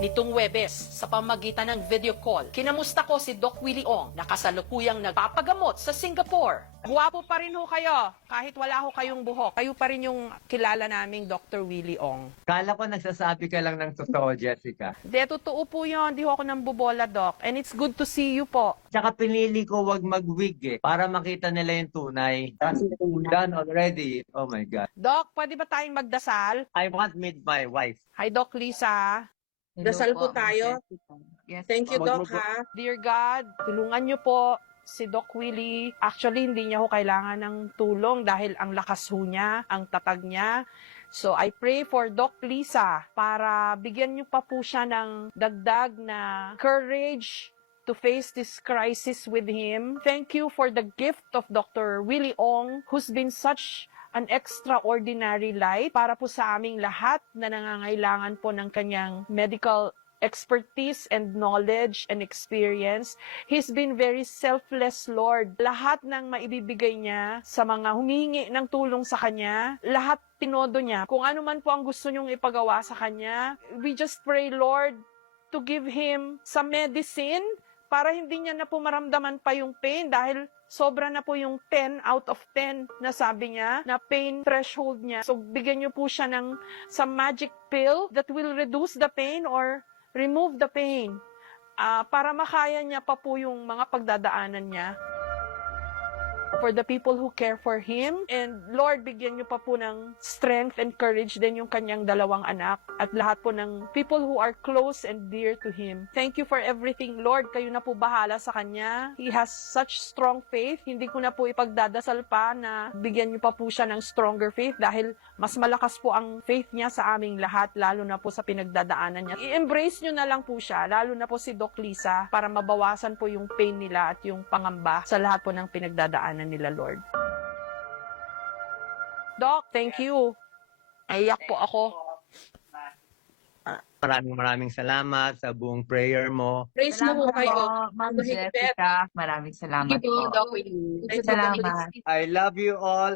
nitong Webes sa pamagitan ng video call. Kinamusta ko si Doc Willie Ong na kasalukuyang nagpapagamot sa Singapore. Guwapo pa rin ho kayo, kahit wala ho kayong buhok. Kayo pa rin yung kilala naming Dr. Willie Ong. Kala ko nagsasabi ka lang ng totoo, Jessica. De, totoo po yun. Di ho ako nang bubola, Doc. And it's good to see you po. Tsaka pinili ko wag mag-wig para makita nila yung tunay. That's done already. Oh my God. Doc, pwede ba tayong magdasal? I want meet my wife. Hi, Doc Lisa. Dasal po tayo. Yes, Thank you, Wag Doc, mo po- ha? Dear God, tulungan niyo po si Doc Willie. Actually, hindi niya ho kailangan ng tulong dahil ang lakas ho niya, ang tatag niya. So, I pray for Doc Lisa para bigyan niyo pa po siya ng dagdag na courage to face this crisis with him. Thank you for the gift of Dr. Willie Ong, who's been such an extraordinary light para po sa aming lahat na nangangailangan po ng kanyang medical expertise and knowledge and experience. He's been very selfless, Lord. Lahat ng maibibigay niya sa mga humihingi ng tulong sa kanya, lahat tinodo niya. Kung ano man po ang gusto niyong ipagawa sa kanya, we just pray, Lord, to give him some medicine para hindi niya na po maramdaman pa yung pain dahil sobra na po yung 10 out of 10 na sabi niya, na pain threshold niya. So, bigyan niyo po siya ng some magic pill that will reduce the pain or remove the pain para makaya niya pa po yung mga pagdadaanan niya. For the people who care for him. And Lord, bigyan niyo pa po ng strength and courage din yung kanyang dalawang anak at lahat po ng people who are close and dear to him. Thank you for everything, Lord. Kayo na po bahala sa kanya. He has such strong faith. Hindi ko na po ipagdadasal pa na bigyan niyo pa po siya ng stronger faith dahil mas malakas po ang faith niya sa aming lahat, lalo na po sa pinagdadaanan niya. I-embrace niyo na lang po siya, lalo na po si Doc Lisa, para mabawasan po yung pain nila at yung pangamba sa lahat po ng pinagdadaanan nila, Lord. Doc, thank you. Naiyak po ako. Maraming salamat sa buong prayer mo. Praise mo Salamat po kayo. po, Ma'am Mahigpit. Jessica. Maraming salamat po. Thank you, Doc Willie. Salamat. I love you all.